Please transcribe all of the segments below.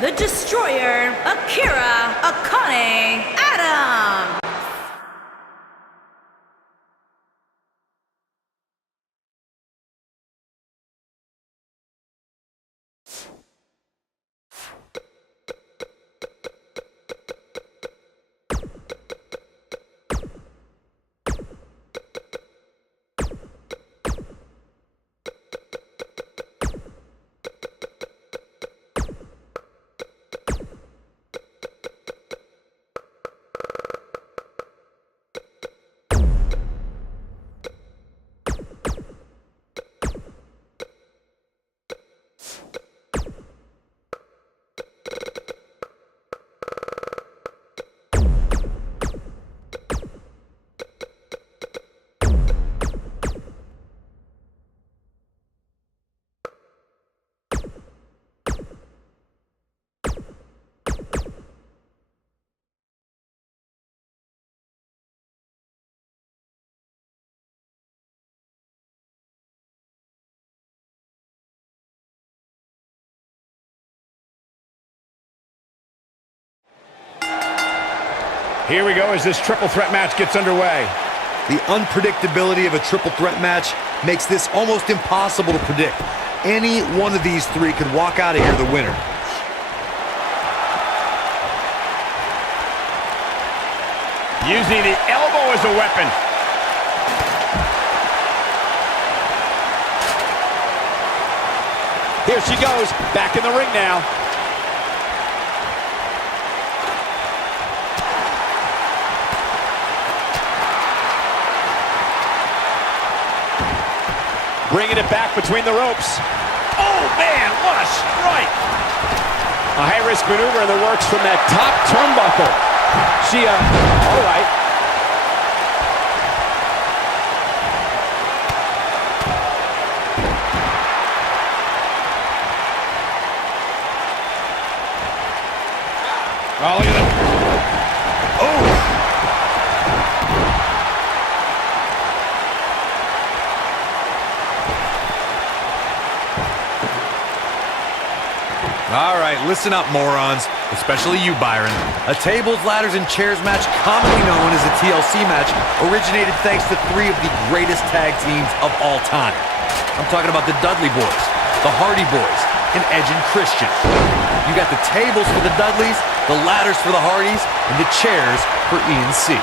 the Destroyer, Akira Akane Adams. Here we go as this triple threat match gets underway. The unpredictability of a triple threat match makes this almost impossible to predict. Any one of these three could walk out of here the winner. Using the elbow as a weapon. Here she goes, back in the ring now. Bringing it back between the ropes. Oh, man, what a strike. A high-risk maneuver in the works from that top turnbuckle. All right. Oh, look at that. Oh. All right, listen up, morons. Especially you, Byron. A tables, ladders, and chairs match, commonly known as a TLC match, originated thanks to three of the greatest tag teams of all time. I'm talking about the Dudley Boys, the Hardy Boys, and Edge and Christian. You got the tables for the Dudleys, the ladders for the Hardys, and the chairs for E&C.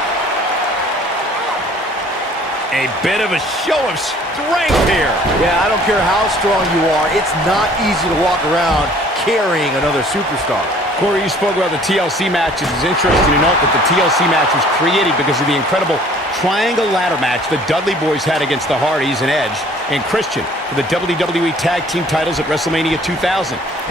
A bit of a show of strength here. Yeah, I don't care how strong you are. It's not easy to walk around carrying another superstar. Corey, you spoke about the TLC matches. It's interesting to note that the TLC match was created because of the incredible triangle ladder match the Dudley Boys had against the Hardys and Edge and Christian for the WWE Tag Team titles at WrestleMania 2000.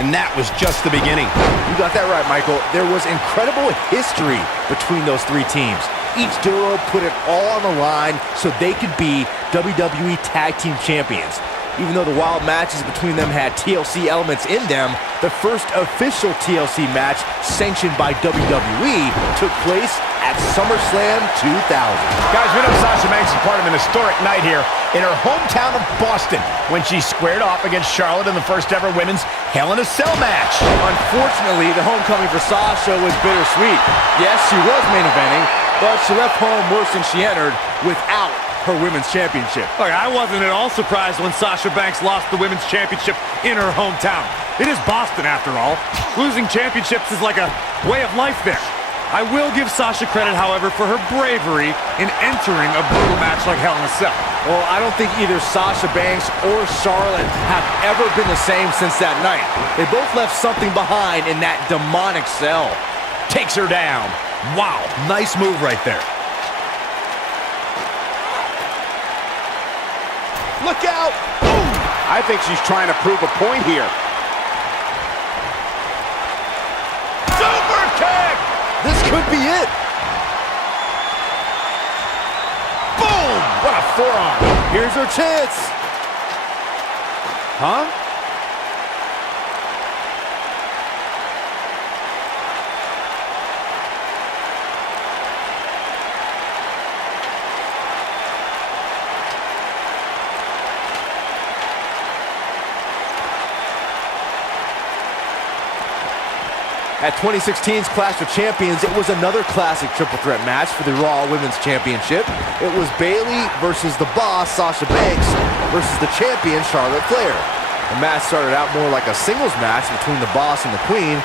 And that was just the beginning. You got that right, Michael. There was incredible history between those three teams. Each duo put it all on the line so they could be WWE Tag Team Champions. Even though the wild matches between them had TLC elements in them, the first official TLC match sanctioned by WWE took place at SummerSlam 2000. Guys, we know Sasha Banks is part of an historic night here in her hometown of Boston when she squared off against Charlotte in the first ever women's Hell in a Cell match. Unfortunately, the homecoming for Sasha was bittersweet. Yes, she was main eventing, but she left home worse than she entered without her women's championship. Look, I wasn't at all surprised when Sasha Banks lost the women's championship in her hometown. It is Boston, after all. Losing championships is like a way of life there. I will give Sasha credit, however, for her bravery in entering a brutal match like Hell in a Cell. Well, I don't think either Sasha Banks or Charlotte have ever been the same since that night. They both left something behind in that demonic cell. Takes her down. Wow, nice move right there. Look out! Boom! I think she's trying to prove a point here. Super kick! This could be it. Boom! What a forearm! Here's her chance. Huh? At 2016's Clash of Champions, it was another classic triple threat match for the Raw Women's Championship. It was Bayley versus the Boss, Sasha Banks, versus the champion, Charlotte Flair. The match started out more like a singles match between the Boss and the Queen.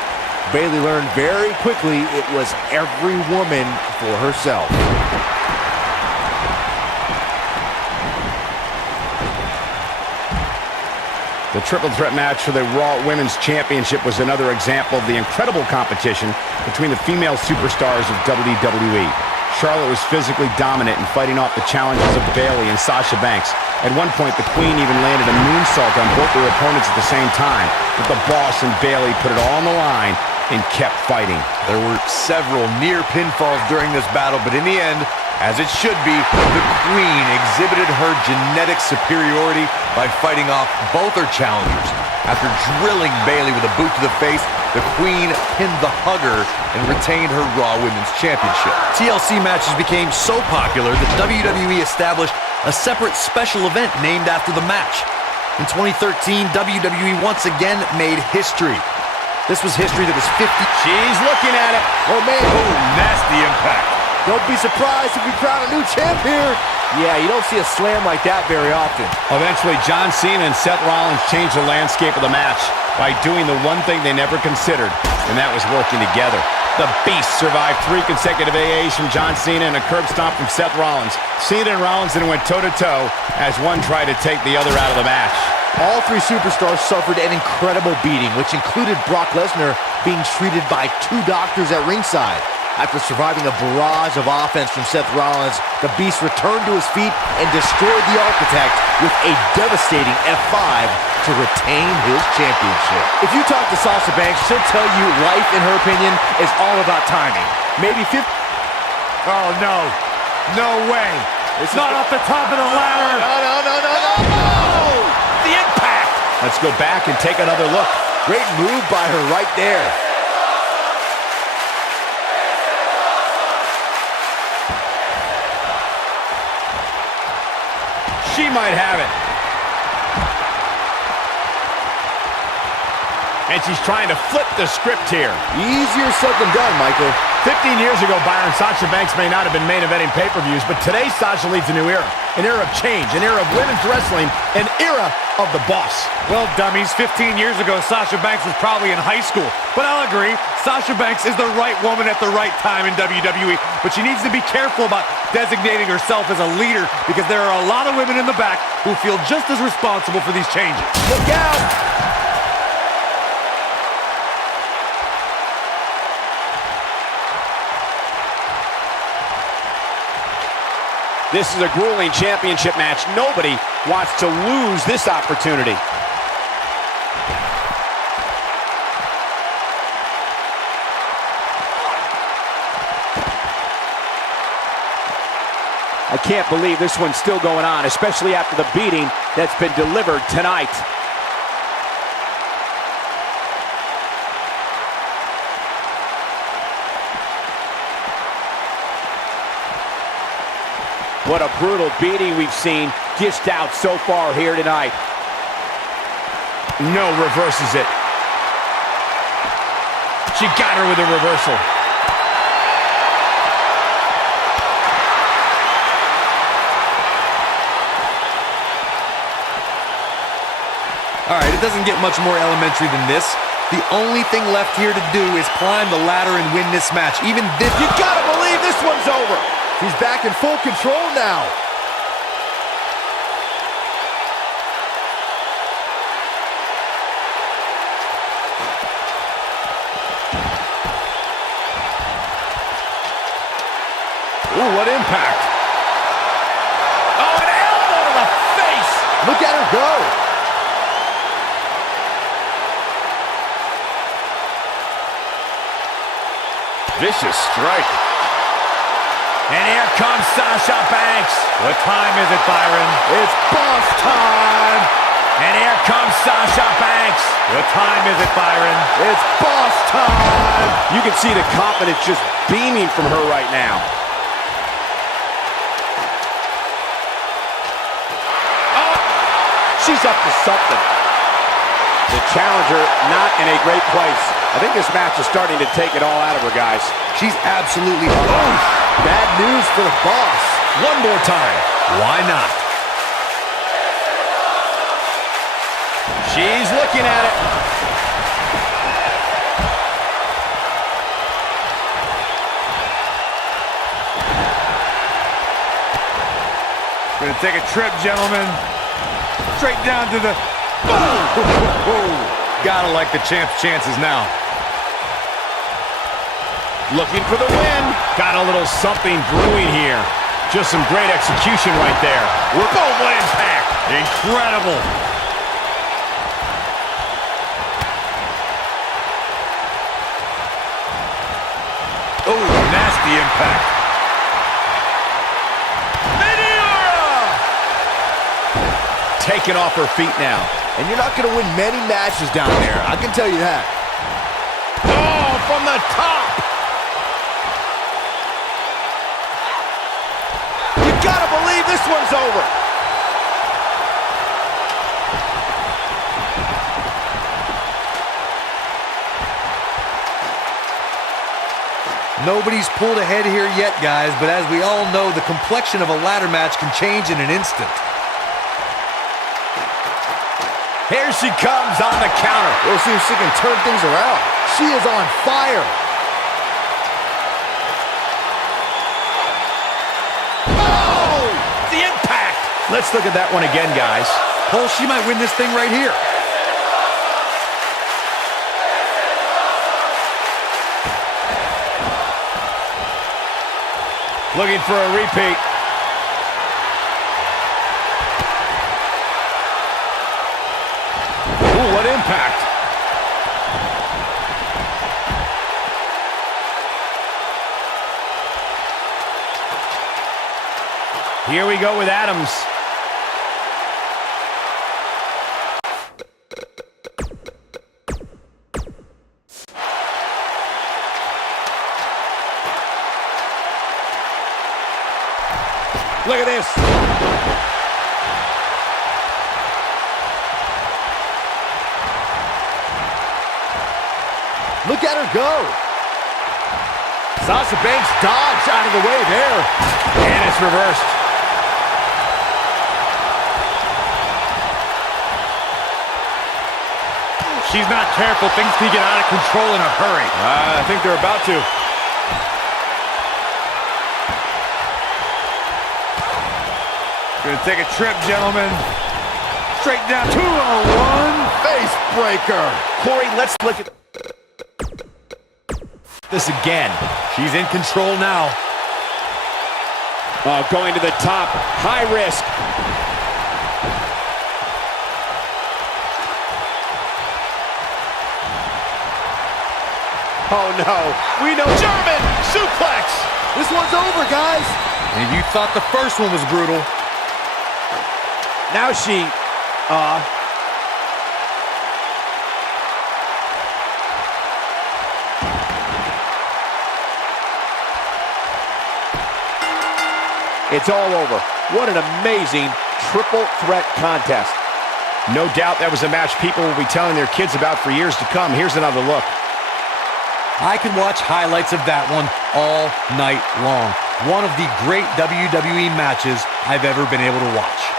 Bayley learned very quickly it was every woman for herself. The triple threat match for the Raw Women's Championship was another example of the incredible competition between the female superstars of WWE. Charlotte was physically dominant and fighting off the challenges of Bayley and Sasha Banks. At one point, the Queen even landed a moonsault on both their opponents at the same time. But the Boss and Bayley put it all on the line and kept fighting. There were several near pinfalls during this battle, but in the end, as it should be, the Queen exhibited her genetic superiority by fighting off both her challengers. After drilling Bayley with a boot to the face, the Queen pinned the hugger and retained her Raw Women's Championship. TLC matches became so popular that WWE established a separate special event named after the match. In 2013, WWE once again made history. This was history that was 50. She's looking at it. Oh, man. Oh, nasty impact. Don't be surprised if we crown a new champ here. Yeah, you don't see a slam like that very often. Eventually, John Cena and Seth Rollins changed the landscape of the match by doing the one thing they never considered, and that was working together. The Beast survived 3 consecutive AAs from John Cena and a curb stomp from Seth Rollins. Cena and Rollins then went toe-to-toe as one tried to take the other out of the match. All 3 superstars suffered an incredible beating, which included Brock Lesnar being treated by 2 doctors at ringside. After surviving a barrage of offense from Seth Rollins, the Beast returned to his feet and destroyed the Architect with a devastating F5 to retain his championship. If you talk to Sasha Banks, she'll tell you life, in her opinion, is all about timing. Maybe 50... Oh, no. No way. It's not off the top of the ladder. No! The impact. Let's go back and take another look. Great move by her right there. She might have it. And she's trying to flip the script here. Easier said than done, Michael. 15 years ago, Byron, Sasha Banks may not have been main eventing pay-per-views, but today Sasha leads a new era. An era of change, an era of women's wrestling, an era of the Boss. Well, dummies, 15 years ago, Sasha Banks was probably in high school. But I'll agree, Sasha Banks is the right woman at the right time in WWE. But she needs to be careful about designating herself as a leader, because there are a lot of women in the back who feel just as responsible for these changes. Look out! This is a grueling championship match. Nobody wants to lose this opportunity. I can't believe this one's still going on, especially after the beating that's been delivered tonight. What a brutal beating we've seen dished out so far here tonight. No, reverses it. She got her with a reversal. All right, it doesn't get much more elementary than this. The only thing left here to do is climb the ladder and win this match. Even this... You gotta believe this one's over. He's back in full control now. Ooh, what impact. Oh, an elbow to the face. Look at her go. Vicious strike. And here comes Sasha Banks. What time is it, Byron? It's boss time. And here comes Sasha Banks. What time is it, Byron? It's boss time. You can see the confidence just beaming from her right now. Oh, she's up to something. The challenger not in a great place. I think this match is starting to take it all out of her, guys. She's absolutely... Bad news for the boss. One more time. Why not? She's looking at it. Gonna take a trip, gentlemen. Straight down to the... Gotta like the champ's chances now. Looking for the win. Got a little something brewing here. Just some great execution right there. Boom, what impact. Incredible. Oh, nasty impact. Taken off her feet now. And you're not going to win many matches down there. I can tell you that. Oh, from the top. You got to believe this one's over. Nobody's pulled ahead here yet, guys, but as we all know, the complexion of a ladder match can change in an instant. Here she comes on the counter. We'll see if she can turn things around. She is on fire. Oh, the impact. Let's look at that one again, guys. Cole, she might win this thing right here. Looking for a repeat. Ooh, what impact. Here we go with Adams. Look at this. Look at her go. Sasha Banks dodged out of the way there. And it's reversed. She's not careful. Things can get out of control in a hurry. I think they're about to. Gonna take a trip, gentlemen. Straight down 2-on-1. Face breaker. Corey, let's look at this again. She's in control now. Going to the top. High risk. Oh, no. We know. German suplex. This one's over, guys. And you thought the first one was brutal. Now she, it's all over. What an amazing triple threat contest. No doubt that was a match people will be telling their kids about for years to come. Here's another look. I can watch highlights of that one all night long. One of the great WWE matches I've ever been able to watch.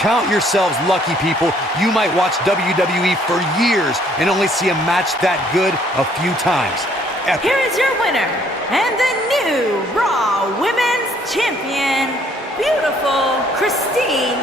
Count yourselves lucky, people. You might watch WWE for years and only see a match that good a few times. Epic. Here is your winner and the new Raw Women's Champion, beautiful Christine